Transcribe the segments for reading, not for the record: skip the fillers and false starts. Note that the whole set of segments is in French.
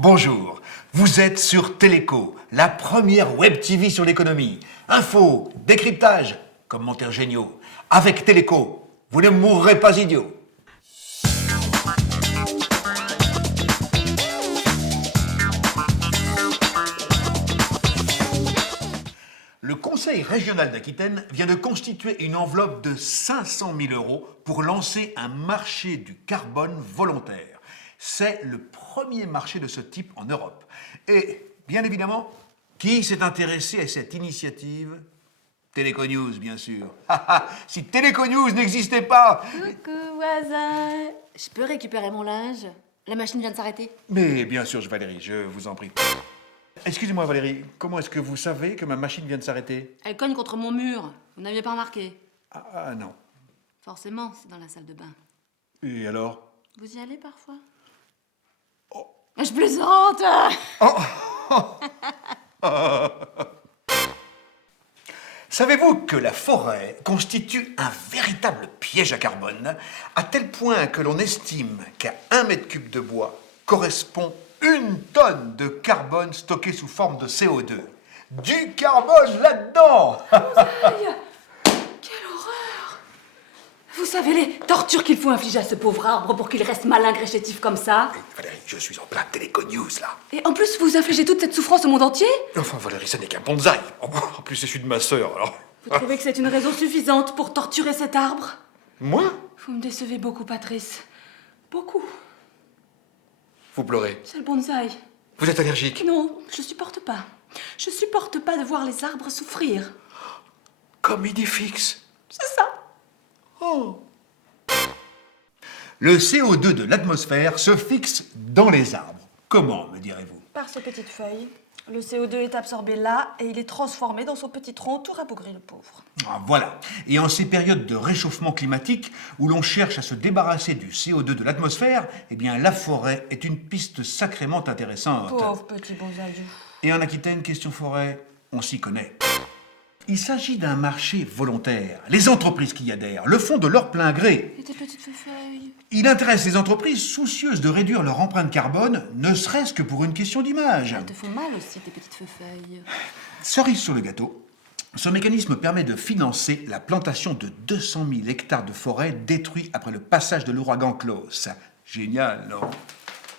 Bonjour, vous êtes sur Téléco, la première web TV sur l'économie. Info, décryptage, commentaires géniaux. Avec Téléco, vous ne mourrez pas idiot. Le Conseil régional d'Aquitaine vient de constituer une enveloppe de 500 000 € pour lancer un marché du carbone volontaire. C'est le premier marché de ce type en Europe. Et, bien évidemment, qui s'est intéressé à cette initiative? Téléco News, bien sûr. Si Téléco News n'existait pas... Coucou, voisin. Je peux récupérer mon linge? La machine vient de s'arrêter. Mais bien sûr, Valérie, je vous en prie. Excusez-moi, Valérie, comment est-ce que vous savez que ma machine vient de s'arrêter? Elle cogne contre mon mur. Vous n'aviez pas remarqué? Ah non. Forcément, c'est dans la salle de bain. Et alors? Vous y allez parfois? Oh. Je plaisante. Savez-vous que la forêt constitue un véritable piège à carbone, à tel point que l'on estime qu'à 1 m3 de bois correspond 1 tonne de carbone stocké sous forme de CO2. Du carbone là-dedans! Aïe. Quelle horreur! Vous savez les tortures qu'il faut infliger à ce pauvre arbre pour qu'il reste malingre et chétif comme ça? Valérie, je suis en plein Téléco News, là. Et en plus, vous infligez toute cette souffrance au monde entier? Enfin, Valérie, ça n'est qu'un bonsaï. En plus, c'est celui de ma sœur, alors... Vous trouvez que c'est une raison suffisante pour torturer cet arbre? Moi? Vous me décevez beaucoup, Patrice. Beaucoup. Vous pleurez. C'est le bonsaï. Vous êtes allergique? Non, je supporte pas. Je supporte pas de voir les arbres souffrir. Comme Idéfix. C'est ça. Oh. Le CO2 de l'atmosphère se fixe dans les arbres. Comment, me direz-vous? Par ses petites feuilles. Le CO2 est absorbé là et il est transformé dans son petit tronc tout rabougri, le pauvre. Ah, voilà. Et en ces périodes de réchauffement climatique où l'on cherche à se débarrasser du CO2 de l'atmosphère, eh bien la forêt est une piste sacrément intéressante. Pauvre petit bonsaï. Et en Aquitaine, question forêt, on s'y connaît. Il s'agit d'un marché volontaire. Les entreprises qui y adhèrent le font de leur plein gré. Et tes petites feuilles? Il intéresse les entreprises soucieuses de réduire leur empreinte carbone, ne serait-ce que pour une question d'image. Elles te font mal aussi, tes petites feuilles. Cerise sur le gâteau, ce mécanisme permet de financer la plantation de 200 000 hectares de forêt détruits après le passage de l'ouragan Klaus. Génial, non?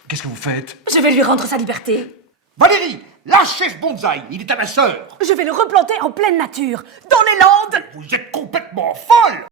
Qu'est-ce que vous faites? Je vais lui rendre sa liberté. Valérie, lâchez ce bonsaï, il est à ma sœur. Je vais le replanter en pleine nature, dans les Landes. Vous êtes complètement folle!